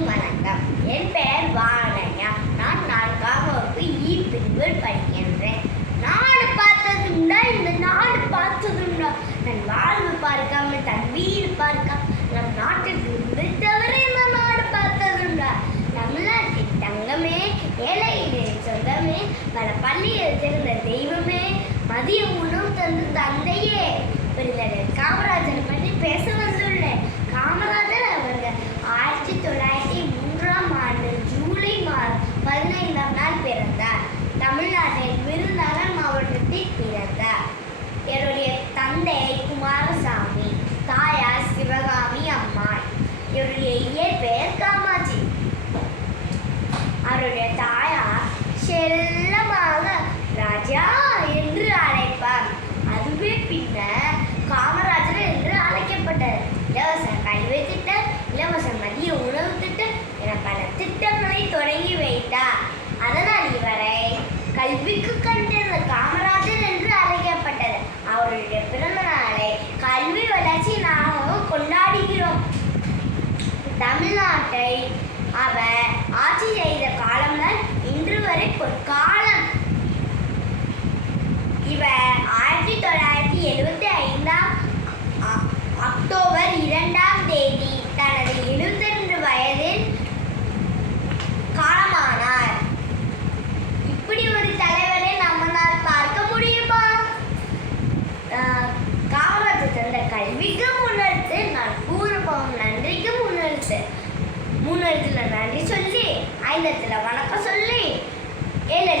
அனைவருக்கும் வணக்கம். என் பெயர் வானயா. நான் 4ஆம் வகுப்பு இ பிரிவில் படிக்கின்றேன். நாடு பார்த்ததுண்டா, இந்த நாடு பார்த்ததுண்டா, தன் வாழ்வு பார்க்காமல் தன் வீடு பார்க்காமல் நம் நாட்டுக்கு விழுத்தவரை இந்த நாடு பார்த்ததுண்டா. தமிழ்நாட்டின் தங்கமே, ஏழையிலே சொந்தமே, பல பள்ளியில் திறந்த தெய்வமே, மதிய உணவு தந்த தந்தையே, பெருந்தலைவர் காமராஜர் பற்றி பேச வந்துள்ளேன். காமராஜர் அவர்கள் 1903ஆம் ஆண்டு ஜூலை 15ஆம் நாள் பிறந்தார். தமிழ்நாட்டின் விருதுநகர் மாவட்டத்தில் பிறந்தார். இவருடைய தந்தை குமாரசாமி, தாயார் சிவகாமி அம்மாள். இவருடைய இயற்பெயர் காமாட்சி. அவருடைய தாயார் செல்லமாக ராஜா என்று அழைப்பார். அதுவே பின்னர் காமராஜர் என்று அழைக்கப்பட்டது. இலவச கல்வி திட்டம், இலவச மதிய உணவு திட்டம் என பல திட்டங்களை தொடங்கி வைத்தார். அதனால் இவரை கல்விக்கு கண்டிருந்த காமராஜர் என்று அழைக்கப்பட்டது. அவருடைய பிறந்த நாளை கல்வி வளர்ச்சி நாளாக கொண்டாடுகிறோம். தமிழ்நாட்டை அவர் ஆட்சி செய்த காலம்தான் இன்று வரை பொற்காலம். இவர் 1975ஆம் அக்டோபர் 2ஆம் தேதி தனது 72 வயதில் காலமானார். இப்படி ஒரு தலைவரை நம்மால் பார்க்க முடியுமா? காமராஜர் தந்த கல்விக்கு முன்னெடுத்து நான் கூறுபோம் நன்றிக்கு முன்னெடுத்துல நன்றி சொல்லி, 5 வணக்கம் சொல்லி, 7